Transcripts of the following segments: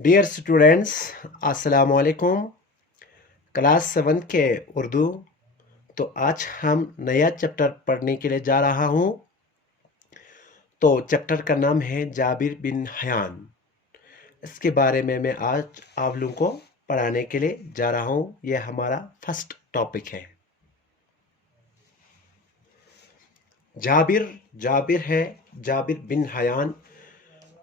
Dear students, अस्सलाम वालेकुम। Class 7 के उर्दू। तो आज हम नया चैप्टर पढ़ने के लिए जा रहा हूँ। तो चैप्टर का नाम है जाबिर बिन हयान। इसके बारे में मैं आज आप लोगों को पढ़ाने के लिए जा रहा हूँ। यह हमारा फर्स्ट टॉपिक है। जाबिर जाबिर है, जाबिर बिन हयान।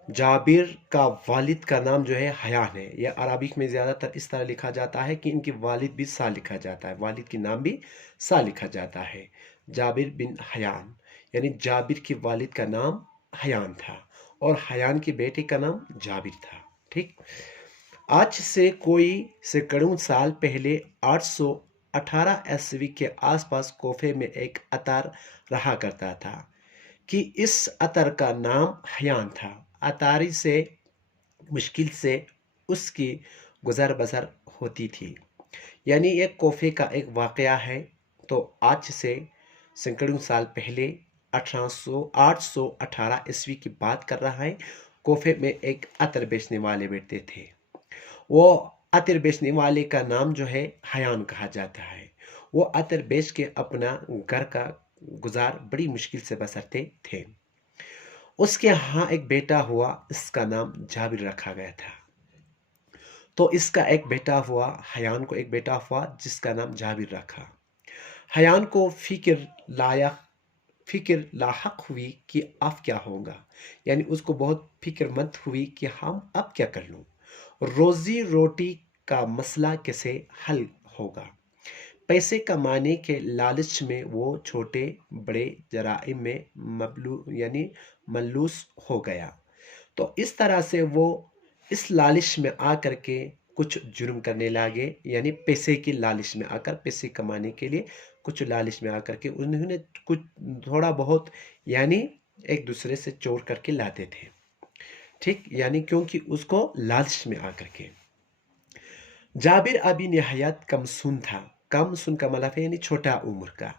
जाबिर का वालिद का नाम जो है हयान है। यह अरबिक में ज़्यादातर इस तरह लिखा जाता है कि इनकी वालिद भी सा लिखा जाता है, वालिद के नाम भी सा लिखा जाता है। जाबिर बिन हयान यानी जाबिर की वालिद का नाम हयान था और हयान के बेटे का नाम जाबिर था। ठीक। आज से कोई सैकड़ों साल पहले 818 ईस्वी के आसपास कोफे में एक अतार रहा करता था कि इस अतर का नाम हयान था। अतारी से मुश्किल से उसकी गुजर बसर होती थी। यानी एक कोफे का एक वाकया है। तो आज से सैकड़ों साल पहले 818 ईस्वी की बात कर रहा है। कोफे में एक अतर बेचने वाले बैठते थे। वो अतर बेचने वाले का नाम जो है हयान कहा जाता है। वो अतर बेच के अपना घर का गुजार बड़ी मुश्किल से बसरते थे। उसके यहाँ एक बेटा हुआ, इसका नाम जाबिर रखा गया था। तो इसका एक बेटा हुआ, हयान को एक बेटा हुआ जिसका नाम जाबिर रखा। हयान को फिक्र लाहक हुई कि अब क्या होगा। यानी उसको बहुत फिक्रमंद हुई कि हम अब क्या कर लूँ, रोजी रोटी का मसला कैसे हल होगा। पैसे कमाने के लालच में वो छोटे बड़े जराइम में मलूस हो गया। तो इस तरह से वो इस लालच में आकर के कुछ जुर्म करने लगे। यानी पैसे की लालच में आकर, पैसे कमाने के लिए कुछ लालच में आकर के उन्होंने कुछ थोड़ा बहुत यानी एक दूसरे से चोर करके लाते थे। ठीक। यानी क्योंकि उसको लालच में आकर के जाबिर अभी निहायत कमसून था। कमसून का मतलब है यानी छोटा उम्र का।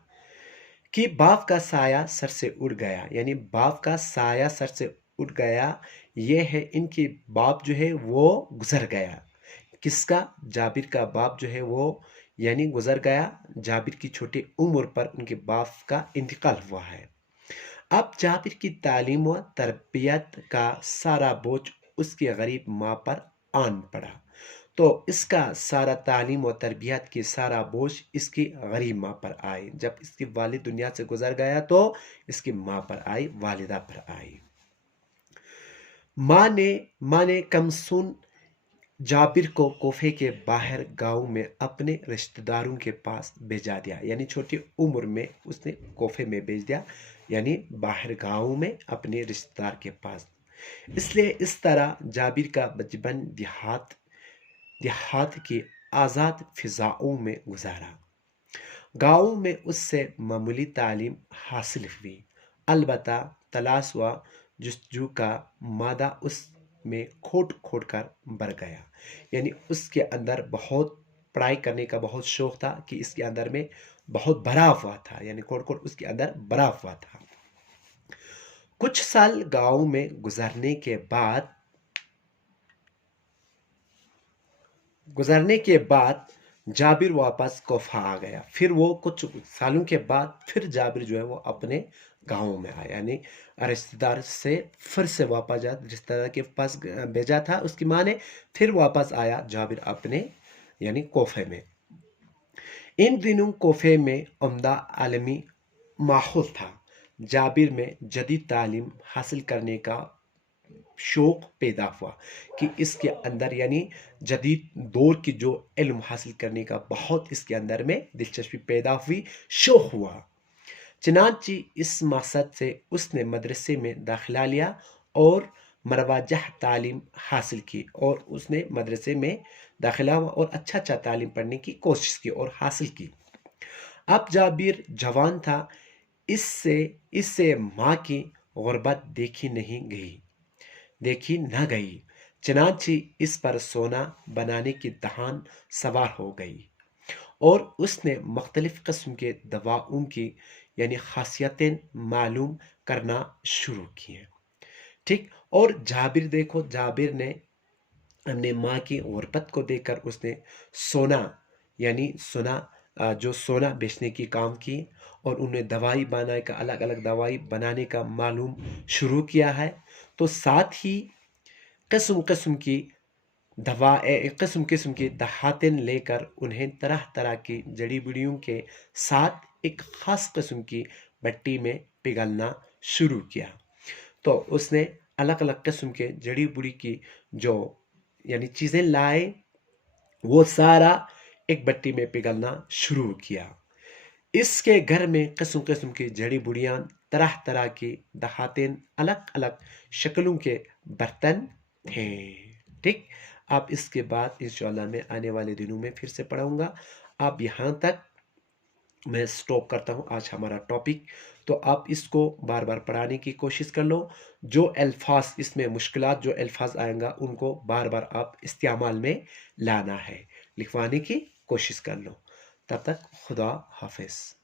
कि बाप का साया सर से उड़ गया। यानी बाप का साया सर से उड़ गया, ये है इनके बाप जो है वो गुजर गया। किसका? जाबिर का बाप जो है वो यानी गुजर गया। जाबिर की छोटी उम्र पर उनके बाप का इंतकाल हुआ है। अब जाबिर की तालीम व तरबियत का सारा बोझ उसकी गरीब माँ पर आन पड़ा। तो इसका सारा तालीम और तरबियत की सारा बोझ इसकी गरीब माँ पर आई। जब इसकी वालिद दुनिया से गुजर गया तो इसकी माँ पर आई, वालिदा पर आई। माँ ने कमसून जाबिर को कोफे के बाहर गांव में अपने रिश्तेदारों के पास भेजा दिया। यानी छोटी उम्र में उसने कोफे में भेज दिया, यानी बाहर गांव में अपने रिश्तेदार के पास। इसलिए इस तरह जाबिर का बचपन देहात की आज़ाद फिजाओं में गुजारा। गाँव में उससे मामूली तालीम हासिल हुई। अलबत्ता तलाश व जुस्तजू का मादा उसमें खोट खोट कर बढ़ गया। यानी उसके अंदर बहुत पढ़ाई करने का बहुत शौक था कि इसके अंदर में बहुत भरा हुआ था। यानी खोट खोट उसके अंदर भरा हुआ था। कुछ साल गाँव में गुजरने के बाद जाबिर वापस कोफा आ गया। फिर वो कुछ सालों के बाद फिर जाबिर जो है वो अपने गाँव में आया। यानी रिश्तेदार से फिर से वापस रिश्तेदार के पास भेजा था उसकी माँ ने। फिर वापस आया जाबिर अपने यानी कोफे में। इन दिनों कोफे में उम्दा आलमी माहौल था। जाबिर में जदीद तालीम हासिल करने का शौक पैदा हुआ कि इसके अंदर यानी जदीद दौर की जो इल्म हासिल करने का बहुत इसके अंदर में दिलचस्पी पैदा हुई, शौक हुआ। चनांची इस मकसद से उसने मदरसे में दाखिला लिया और मरवाजह तालीम हासिल की। और उसने मदरसे में दाखिला हुआ और अच्छा तालीम पढ़ने की कोशिश की और हासिल की। अब जाबिर जवान था। इससे इससे माँ की गुर्बत देखी न गई। चनांची इस पर सोना बनाने की दहान सवार हो गई और उसने मुख्तलिफ किस्म के दवाओं की यानी खासियतें मालूम करना शुरू की हैं। ठीक। और जाबिर देखो, जाबिर ने اپنے ماں کی غربت کو دیکھ کر اس نے سونا یعنی جو سونا بیچنے کی کام کی، اور انہیں دوائی بنانے کا، الگ الگ دوائی بنانے کا معلوم شروع کیا ہے۔ تو ساتھ ہی قسم قسم کی دوا قسم قسم کی دھاتیں لے کر انہیں طرح طرح کی جڑی بوٹیوں کے ساتھ ایک خاص قسم کی بٹی میں پگھلنا شروع کیا۔ تو اس نے الگ الگ قسم کے جڑی بوٹی کی جو یعنی چیزیں لائے، وہ سارا ایک بٹی میں پگھلنا شروع کیا۔ اس کے گھر میں قسم قسم کی جڑی بوٹیاں، طرح طرح کی دھاتیں، الگ الگ شکلوں کے برتن تھے۔ ٹھیک، اب اس کے بعد انشاءاللہ میں آنے والے دنوں میں پھر سے پڑھاؤں گا۔ اب یہاں تک میں سٹاپ کرتا ہوں آج ہمارا ٹاپک۔ تو آپ اس کو بار بار پڑھانے کی کوشش کر لو، جو الفاظ اس میں مشکلات جو الفاظ آئیں گا ان کو بار بار آپ استعمال میں لانا ہے، لکھوانے کی کوشش کر لو۔ تب تک خدا حافظ۔